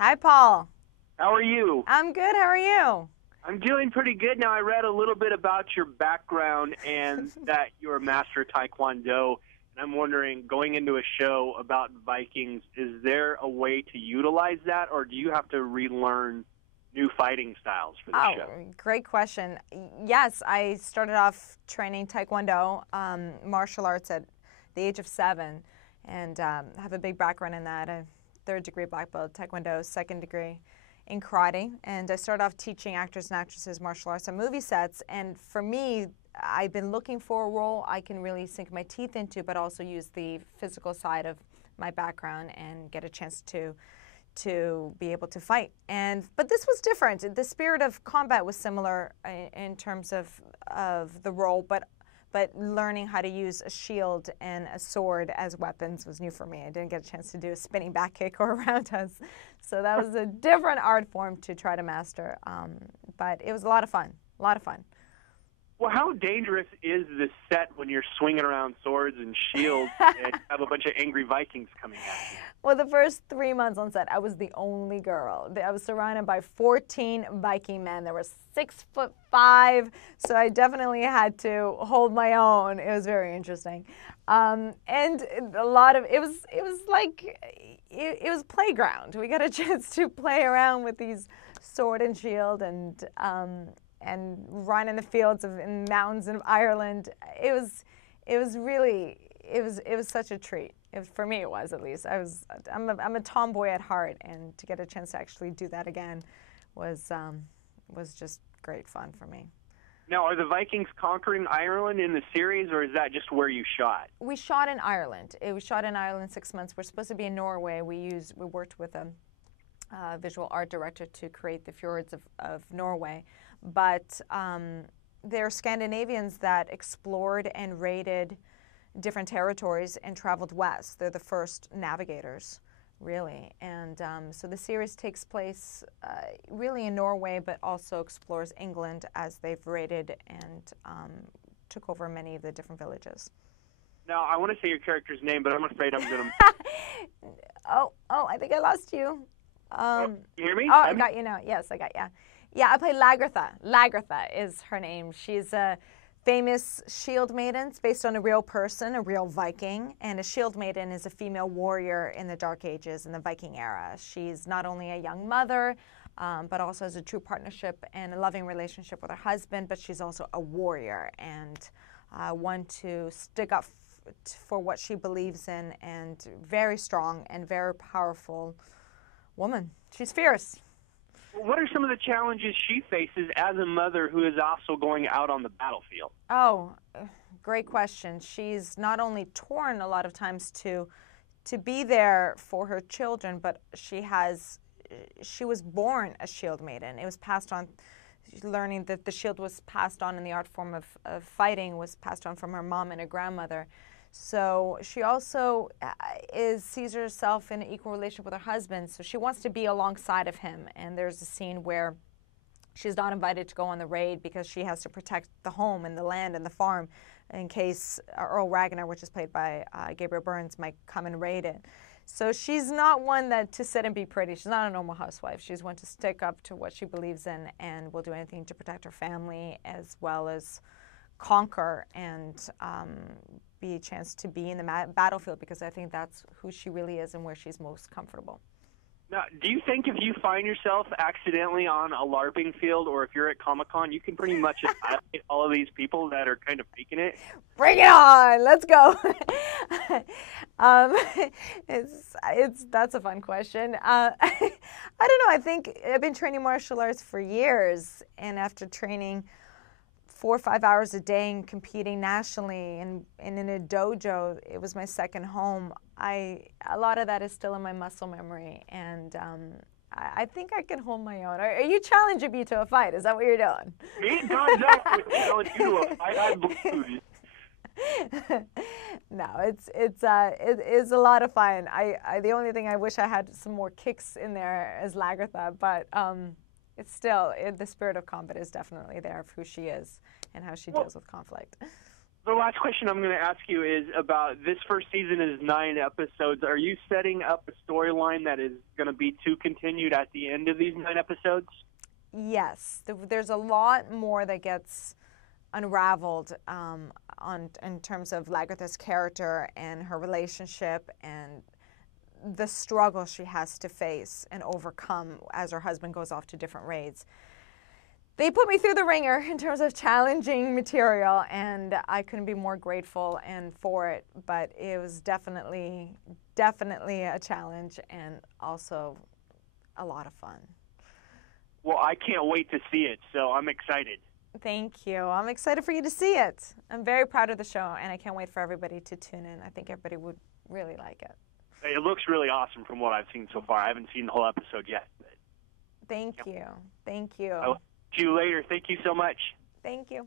Hi, Paul. How are you? I'm good. How are you? I'm doing pretty good. Now, I read a little bit about your background and that you're a master of Taekwondo. And I'm wondering, going into a show about Vikings, is there a way to utilize that, or do you have to relearn new fighting styles for the show? Great question. Yes, I started off training Taekwondo, martial arts at the age of 7, and have a big background in that. A third-degree black belt Taekwondo, second degree in karate, and I started off teaching actors and actresses martial arts on movie sets. And for me, I've been looking for a role I can really sink my teeth into, but also use the physical side of my background and get a chance to be able to fight. But this was different. The spirit of combat was similar in terms of the role, but learning how to use a shield and a sword as weapons was new for me. I didn't get a chance to do a spinning back kick or a roundhouse. So that was a different art form to try to master. But it was a lot of fun, a lot of fun. Well, how dangerous is this set when you're swinging around swords and shields and have a bunch of angry Vikings coming at you? Well, the first 3 months on set, I was the only girl. I was surrounded by 14 Viking men. They were 6'5", so I definitely had to hold my own. It was very interesting, and a lot of it was like it was playground. We got a chance to play around with these sword and shield and run in the fields in mountains of Ireland. It was such a treat. For me, it was, at least. I'm a tomboy at heart, and to get a chance to actually do that again was just great fun for me. Now, are the Vikings conquering Ireland in the series, or is that just where you shot? We shot in Ireland. We shot in Ireland 6 months. We're supposed to be in Norway. We worked with a visual art director to create the fjords of Norway. But they're Scandinavians that explored and raided different territories and traveled west. They're the first navigators, really. And so the series takes place really in Norway, but also explores England as they've raided and took over many of the different villages. Now, I want to say your character's name, but I'm afraid I'm going to... Oh, I think I lost you. You hear me? Oh, I got you now. Yes, I got you. Yeah, I play Lagertha. Lagertha is her name. She's a famous shield maiden. It's based on a real person, a real Viking. And a shield maiden is a female warrior in the Dark Ages, in the Viking era. She's not only a young mother, but also has a true partnership and a loving relationship with her husband, but she's also a warrior and one to stick up for what she believes in, and very strong and very powerful woman. She's fierce. What are some of the challenges she faces as a mother who is also going out on the battlefield? Oh, great question. She's not only torn a lot of times to be there for her children, but she was born a shield maiden. It was passed on, learning that the shield was passed on in the art form of fighting was passed on from her mom and her grandmother. So she also sees herself in an equal relationship with her husband, so she wants to be alongside of him. And there's a scene where she's not invited to go on the raid because she has to protect the home and the land and the farm in case Earl Ragnar, which is played by Gabriel Byrnes, might come and raid it. So she's not one that to sit and be pretty. She's not a normal housewife. She's one to stick up to what she believes in and will do anything to protect her family, as well as conquer and be a chance to be in the battlefield, because I think that's who she really is and where she's most comfortable. Now, do you think if you find yourself accidentally on a LARPing field, or if you're at Comic-Con, you can pretty much annihilate all of these people that are kind of faking it? Bring it on! Let's go! That's a fun question. I don't know. I think I've been training martial arts for years, and after training 4 or 5 hours a day and competing nationally and in a dojo, it was my second home. A lot of that is still in my muscle memory, and I think I can hold my own. Are you challenging me to a fight? Is that what you're doing? Me? God, no, I would challenge you to a fight. I believe. No, it is a lot of fun. The only thing I wish I had some more kicks in there is Lagertha, but it's still, the spirit of combat is definitely there of who she is and how she deals with conflict. The last question I'm going to ask you is about this first season is 9 episodes. Are you setting up a storyline that is going to be to continued at the end of these 9 episodes? Yes, there's a lot more that gets unraveled in terms of Lagertha's character and her relationship and the struggle she has to face and overcome as her husband goes off to different raids. They put me through the ringer in terms of challenging material, and I couldn't be more grateful and for it. But it was definitely a challenge and also a lot of fun. Well, I can't wait to see it, so I'm excited. Thank you. I'm excited for you to see it. I'm very proud of the show, and I can't wait for everybody to tune in. I think everybody would really like it. It looks really awesome from what I've seen so far. I haven't seen the whole episode yet. Thank you. Thank you. I'll see you later. Thank you so much. Thank you.